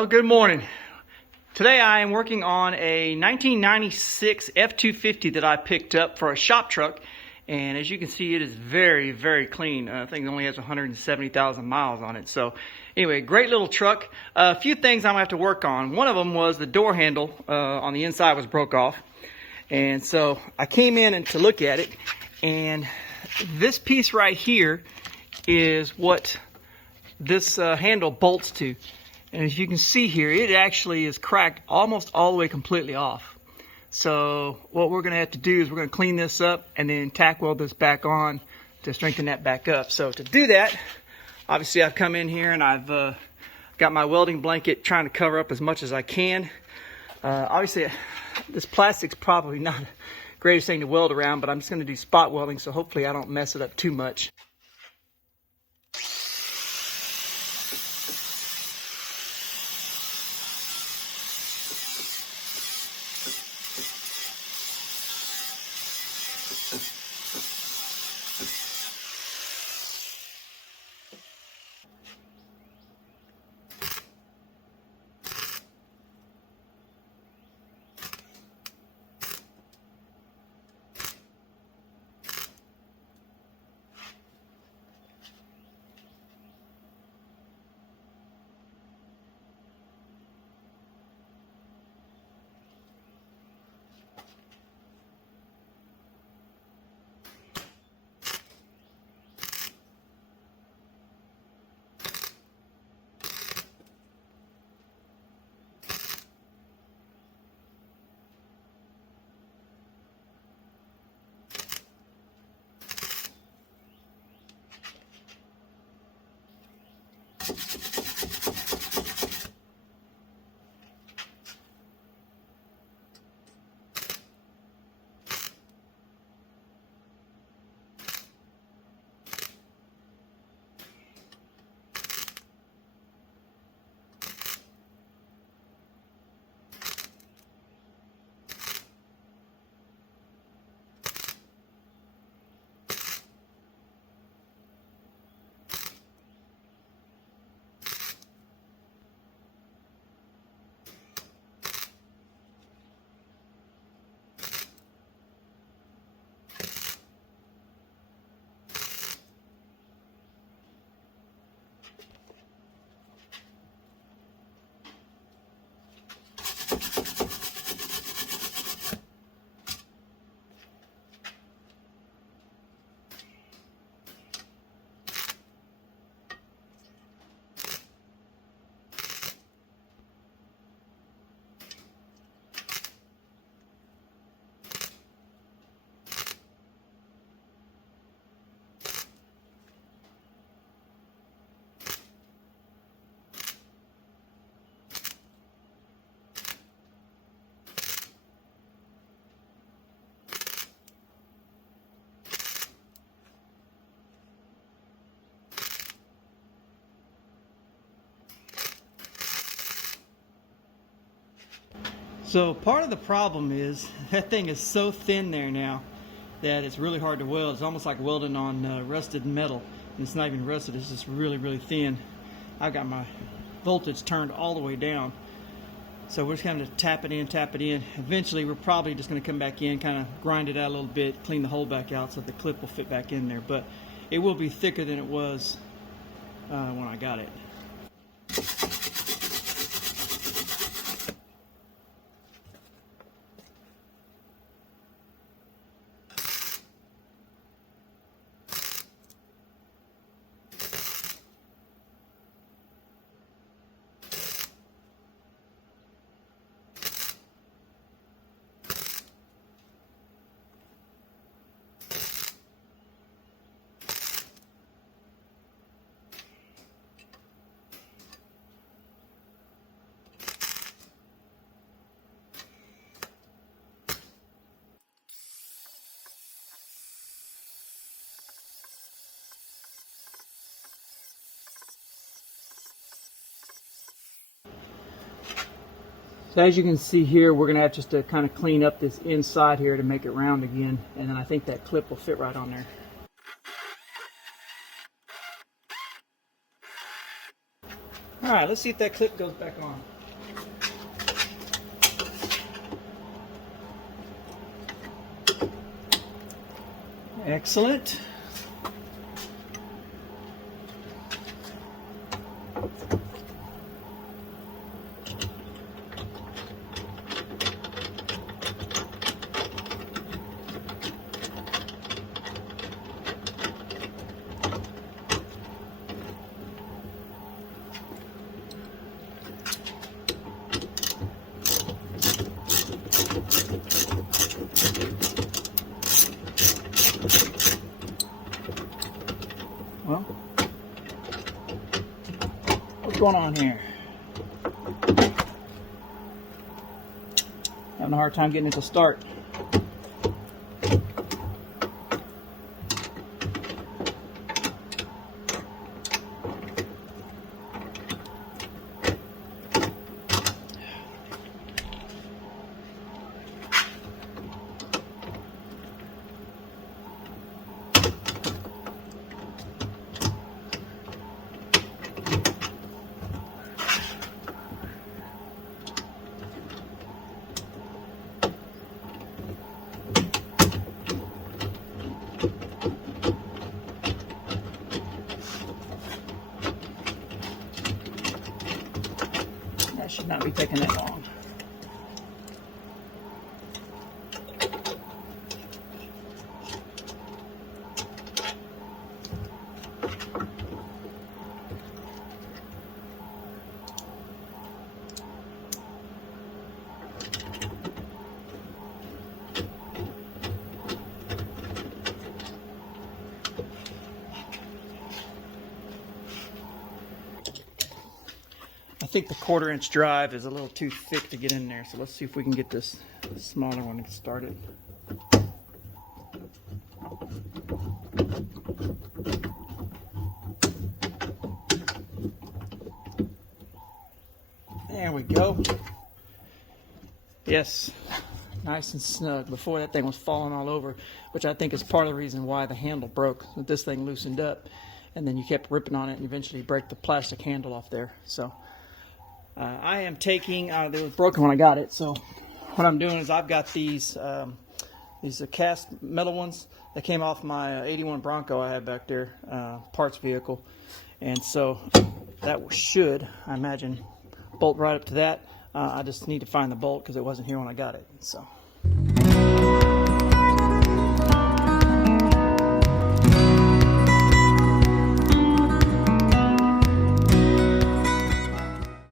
Well, good morning. Today I am working on a 1996 F250 that I picked up for a shop truck, and as you can see, it is very, very clean. I think it only has 170,000 miles on it. So anyway, great little truck. A few things I'm gonna have to work on. One of them was the door handle on the inside was broke off, and so I came in and to look at it, and this piece right here is what this handle bolts to. And as you can see here, it actually is cracked almost all the way completely off. So what we're going to have to do is we're going to clean this up and then tack weld this back on to strengthen that back up. So to do that, obviously I've come in here and I've got my welding blanket trying to cover up as much as I can. Obviously this plastic's probably not the greatest thing to weld around, but I'm just going to do spot welding, so hopefully I don't mess it up too much. So part of the problem is that thing is so thin there now that it's really hard to weld. It's almost like welding on rusted metal. And it's not even rusted, it's just really, really thin. I've got my voltage turned all the way down. So we're just kind of tap it in, tap it in. Eventually we're probably just going to come back in, kind of grind it out a little bit, clean the hole back out so the clip will fit back in there. But it will be thicker than it was when I got it. So as you can see here, we're going to have just to kind of clean up this inside here to make it round again, and then I think that clip will fit right on there. All right, let's see if that clip goes back on. Excellent. Well, what's going on here? Having a hard time getting it to start. That should not be taking that long. I think the 1/4-inch drive is a little too thick to get in there, so let's see if we can get this smaller one started. There we go. Yes, nice and snug. Before that thing was falling all over, which I think is part of the reason why the handle broke. This thing loosened up, and then you kept ripping on it, and eventually break the plastic handle off there. So I am taking, it was broken when I got it, so what I'm doing is I've got these cast metal ones that came off my 81 Bronco I had back there, parts vehicle, and so that should, I imagine, bolt right up to that. I just need to find the bolt because it wasn't here when I got it. So.